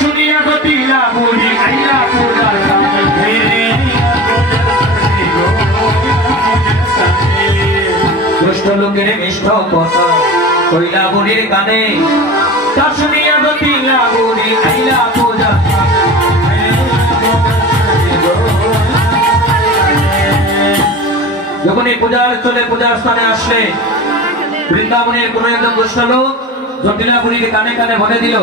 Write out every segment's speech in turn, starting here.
শুনিয়া গতিলা বুড়ি আইলা পূজার দুষ্ট লোকের মিষ্ট কথা কইলা বুড়ির কানে তা শুনিয়া গতিলা বুড়ি আইলা পূজার যখন এই পূজার চলে পূজার স্থানে আসলে বৃন্দাবনের কোন একজন দুষ্ট লোক জটিলা বুড়ির কানে কানে বলে দিল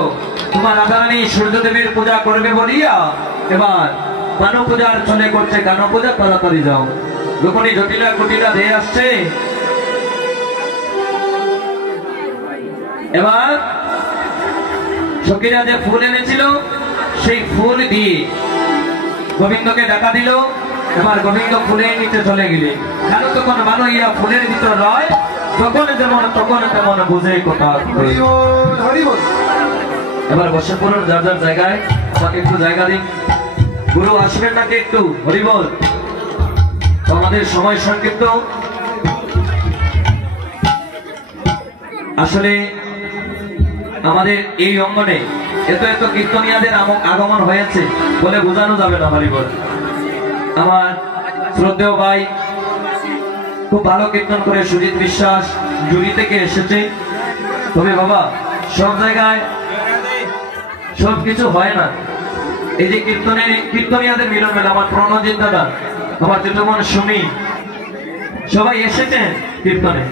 তোমার রাধারানী সূর্যদেবের পূজা করবে বলিয়া এবার গান পূজার চলে করছে গান পূজা তাড়াতাড়ি যাও। যখনই জটিলা কুটিলা দিয়ে আসছে এবার সখীরা যে ফুল এনেছিল সেই ফুল দিয়ে গোবিন্দকে ডাকা দিল। এবার গোবিন্দ ফুলের নিচে চলে গেলে কেন তখন মানো ইয়া ফুলের ভিতর রয় তখন যেমন তখন তেমন বুঝে কথা। এবার বসে পড়ুন যার যার জায়গায়, আমাকে একটু জায়গা দিন। গুরু আসবেন নাকি একটু হরিবল। আমাদের সময় সংক্ষিপ্ত। আসলে আমাদের এই অঙ্গনে এত এত কীর্তনিয়াদের আগমন হয়েছে বলে বোঝানো যাবে না। হরিবল আমার শ্রদ্ধেয় ভাই খুব ভালো কীর্তন করে সুজিত বিশ্বাস জুড়ি থেকে এসেছে। তবে বাবা সব জায়গায় সবকিছু হয় না। এই যে কীর্তনিয়াদের মিলন মেলা আমার প্রণজিৎ দাদা আমার যেমন শুনি সবাই এসেছেন কীর্তনে।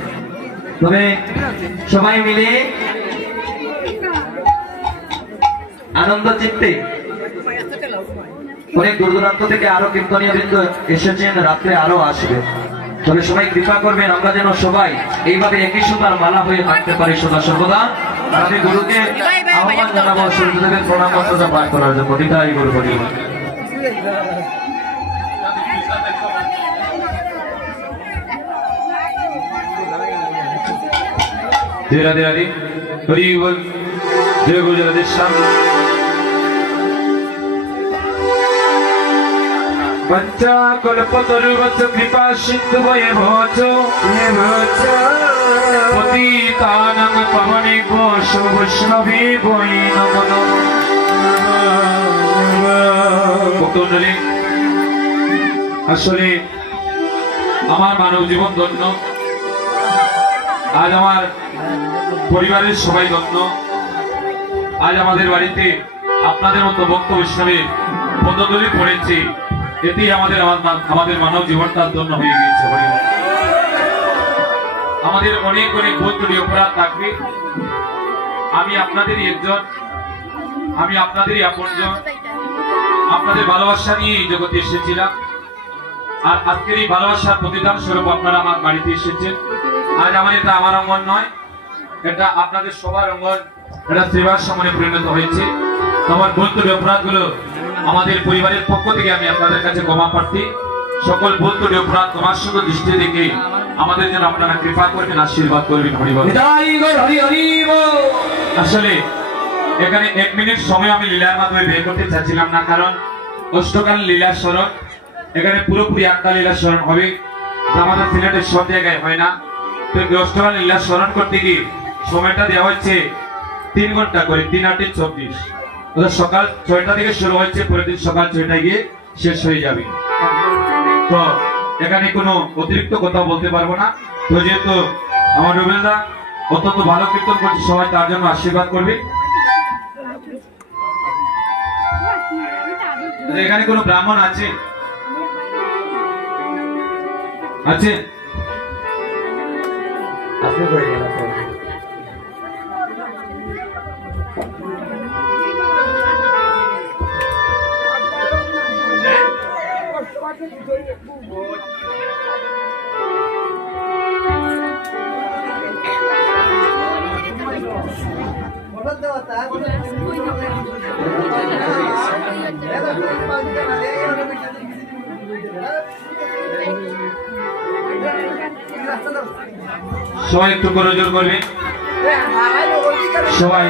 তবে সবাই মিলে আনন্দ চিত্তে অনেক দূর দূরান্ত থেকে আরো কীর্তনীয় বৃন্দ এসেছেন, রাত্রে আরো আসবে। তবে সবাই কৃপা করবেন আমরা যেন সবাই এইভাবে একই সুতার মালা হয়ে থাকতে পারি সদা সর্বদা। আমি গুরুকে আহ্বান জানাবো সূর্যদেবের প্রণাম মন্ত্রটা পাঠ করার জন্য। নিতাই গুরু হরি বল। রাধে রাধে হরি বল। জয় গুরু রাধেশ্যাম। पंचा कल्पतरुवत् कृपा सिन्धु भवतो पतितानां पावनेभ्यो वैष्णवेभ्यो नमो नमः। আসলে আমার মানব জীবন ধন্য, আজ আমার পরিবারের সবাই ধন্য। আজ আমাদের বাড়িতে আপনাদের মতো ভক্ত বৈষ্ণবের পদধূলি পড়েছে, এতেই আমাদের মানব জীবনটা ধন্য হয়ে গিয়েছে। আমাদের অনেক অনেক ভুল ত্রুটি অপরাধ থাকবে। আমি আপনাদেরই একজন, আমি আপনাদেরই আপনজন। আপনাদের ভালোবাসা নিয়ে এই জগতে এসেছিলাম, আর আজকের এই ভালোবাসার প্রতিদান স্বরূপ আপনারা আমার বাড়িতে এসেছেন। আজ এটা আমার অঙ্গন নয়, এটা আপনাদের সবার অঙ্গন, এটা সেবার সময়ে পরিণত হয়েছে। আমার ভুল ত্রুটি অপরাধ গুলো আমাদের পরিবারের পক্ষ থেকে আমি আপনাদের কাছে ক্ষমা প্রার্থী। সকল ভুল ত্রুটি অপরাধ ক্ষমার সঙ্গে দৃষ্টি দেখে আমাদের জন্য আপনারা কৃপা করবেন, আশীর্বাদ করবেন। হরিবল। আসলে এখানে 1 মিনিট সময় আমি লীলার মাধ্যমে ব্যয় করতে চাচ্ছিলাম না, কারণ অষ্টকাল লীলা স্মরণ এখানে পুরোপুরি আত্মা লীলা স্মরণ হবে, আমাদের সিলেটের সব জায়গায় হয় না। তো অষ্টকাল লীলা স্মরণ করতে গিয়ে সময়টা দেওয়া হচ্ছে 3 ঘন্টা করে, 3 8 24। সকাল 6টা থেকে শুরু হচ্ছে, পরের দিন সকাল 6টায় গিয়ে শেষ হয়ে যাবে। তো এখানে কোনো অতিরিক্ত কথা বলতে পারবো না। তো যেহেতু আমার রবীন্দ্র অত্যন্ত ভালো কীর্তন করছে, সবাই তার জন্য আশীর্বাদ করবে। এখানে কোনো ব্রাহ্মণ আছে? আছে? আপনি করে সবাই একটু করে জোর করবে, সবাই